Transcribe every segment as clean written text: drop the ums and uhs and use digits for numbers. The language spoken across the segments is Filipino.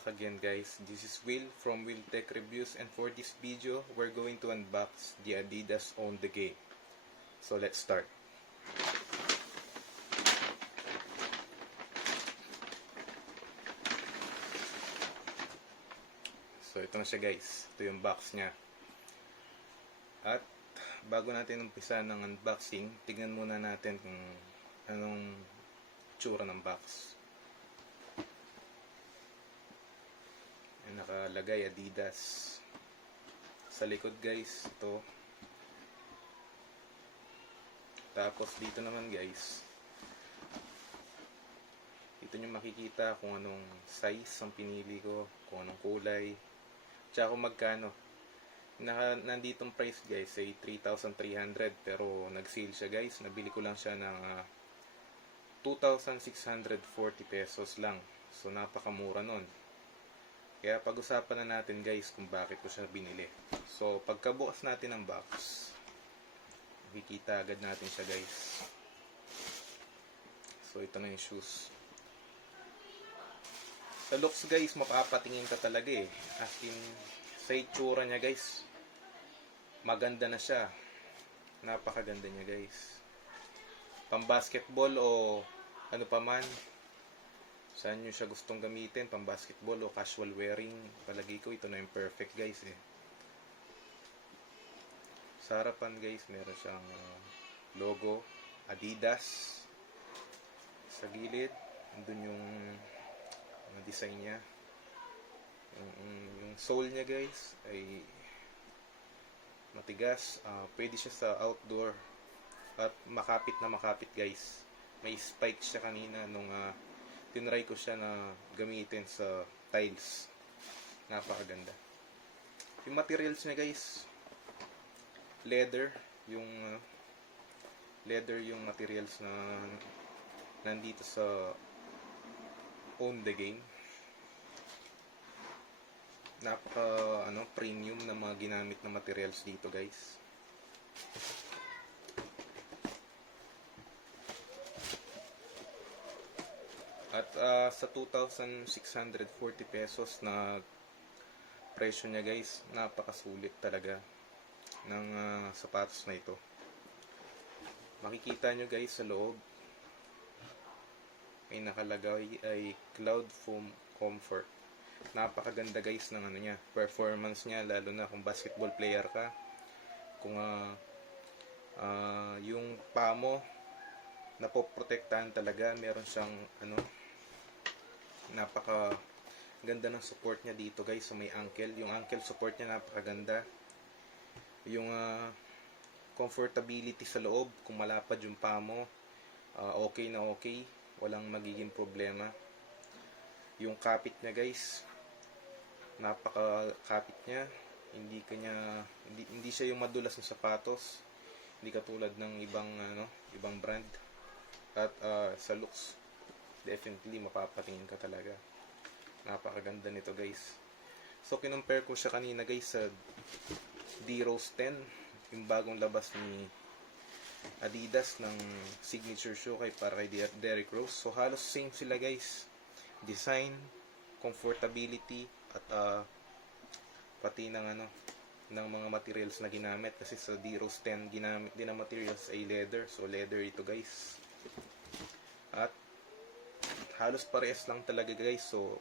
back again guys. This is Will from Will Tech Reviews, and for this video we're going to unbox the Adidas Own the Game. So let's start. So ito na siya guys. Ito yung box niya. At bago natin umpisa ng unboxing, tignan muna natin kung anong tsura ng box. Nakalagay Adidas. Sa likod guys, ito. Tapos dito naman guys, dito nyo makikita kung anong size ang pinili ko, kung anong kulay, tsaka kung magkano. Nanditong price guys ay 3,300, pero nag-sale siya guys. Nabili ko lang siya ng 2,640 pesos lang. So napakamura nun. Kaya pag-usapan na natin guys kung bakit ko siya binili. So pagkabukas natin ng box, makikita agad natin siya guys. So ito na yung shoes. Sa looks guys, mapapatingin ka talaga eh. As in, sa itsura niya guys, maganda na siya. Napakaganda niya guys. Pang basketball o ano pa man, saan nyo siya gustong gamitin, pang basketball o casual wearing, palagi ko ito na yung perfect guys eh. Sa harapan guys, meron siyang logo Adidas. Sa gilid, andun yung design niya. Yung sole niya guys ay matigas. Pwede siya sa outdoor at makapit na makapit guys. May spike siya kanina nung tinry ko siya na gamitin sa tiles. Napakaganda. Yung materials niya guys, leather yung materials na nandito sa Own the Game. Napaka premium na mga ginamit na materials dito guys. At sa 2,640 pesos na presyo niya guys, napakasulit talaga ng sapatos na ito. Makikita nyo guys sa loob, ay nakalagay ay Cloud Foam Comfort. Napakaganda guys ng niya, performance niya, lalo na kung basketball player ka. Kung yung paa mo napoprotektahan talaga, meron siyang napaka ganda ng support niya dito guys. So may ankle, yung ankle support niya napakaganda. Yung comfortability sa loob, kung malapad yung paa mo, okay na okay, walang magiging problema. Yung kapit niya guys, napaka-kapit niya. Hindi siya yung madulas ng sapatos, hindi katulad ng ibang brand. At sa looks, definitely mapapatingin ka talaga. Napakaganda nito guys. So kinumpare ko siya kanina guys sa D-Rose 10, yung bagong labas ni Adidas ng signature shoe para kay Derrick Rose. So halos same sila guys. Design, comfortability, at pati ng mga materials na ginamit. Kasi sa D-Rose 10 ginamit din ang materials ay leather. So leather ito guys. At halos parehas lang talaga guys. So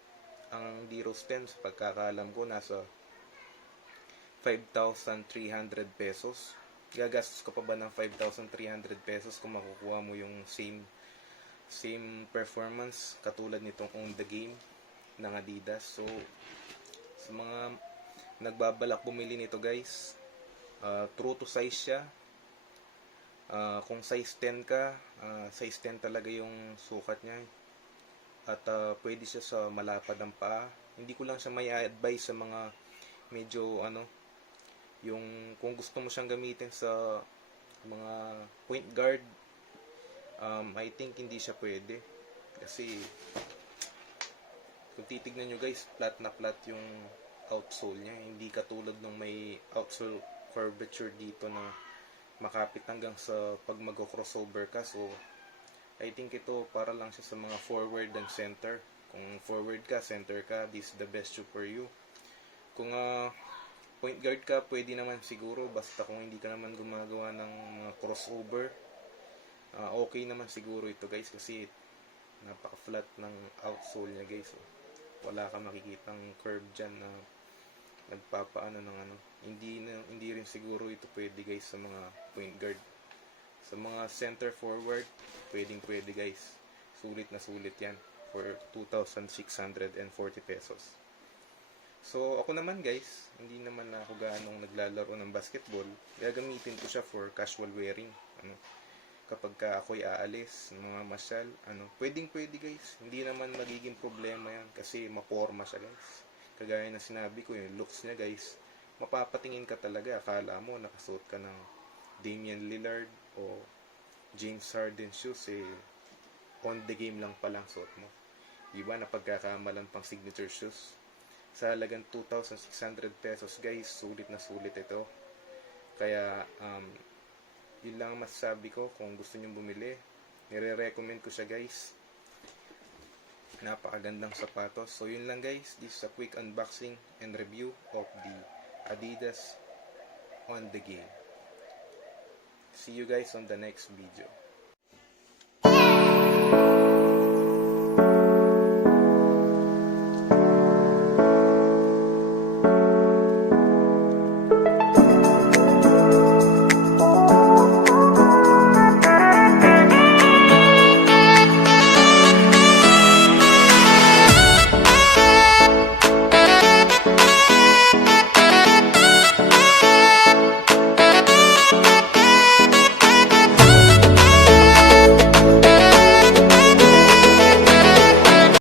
ang D-Rose 10 sa pagkakaalam ko nasa 5,300 pesos. Gagastos ka pa ba ng 5,300 pesos kung makukuha mo yung same performance katulad nitong Own the Game ng Adidas? So sa mga nagbabalak bumili nito guys, true to size siya. Kung size 10 ka, size 10 talaga yung sukat niya. At pwede siya sa malapad ng paa. Hindi ko lang siya may advise sa mga medyo yung kung gusto mo siyang gamitin sa mga point guard, I think hindi siya pwede. Kasi kung titignan nyo guys, flat na flat yung outsole niya. Hindi katulad ng may outsole curvature dito na makapit hanggang sa pag mag-crossover ka. So I think ito para lang siya sa mga forward and center. Kung forward ka, center ka, this is the best shoe for you. Kung point guard ka, pwede naman siguro, basta kung hindi ka naman gumagawa ng mga crossover, okay naman siguro ito guys, kasi napaka-flat ng outsole niya guys. Wala ka makikitang curve dyan na nagpapaano ng ano. Hindi rin siguro ito pwede guys sa mga point guard. Sa mga center forward, pwede guys. Sulit na sulit yan for 2,640 pesos. So, ako naman guys, hindi naman ako gaanong naglalaro ng basketball. Gagamitin ko siya for casual wearing. Kapag ka ako'y aalis, mga masyal, pwede guys. Hindi naman magiging problema yan kasi maporma siya guys. Kagaya na sinabi ko, yung looks niya guys, mapapatingin ka talaga. Akala mo nakasuot ka ng Damian Lillard o James Harden shoes, on the game lang palang suot mo. Iba na pagkakamalan pang signature shoes. Sa halagang 2,600 pesos guys, sulit na sulit ito. Kaya yun lang ang masasabi ko. Kung gusto nyo bumili, nire-recommend ko siya guys. Napakagandang sapatos. So yun lang guys, this is a quick unboxing and review of the Adidas on the game. See you guys on the next video.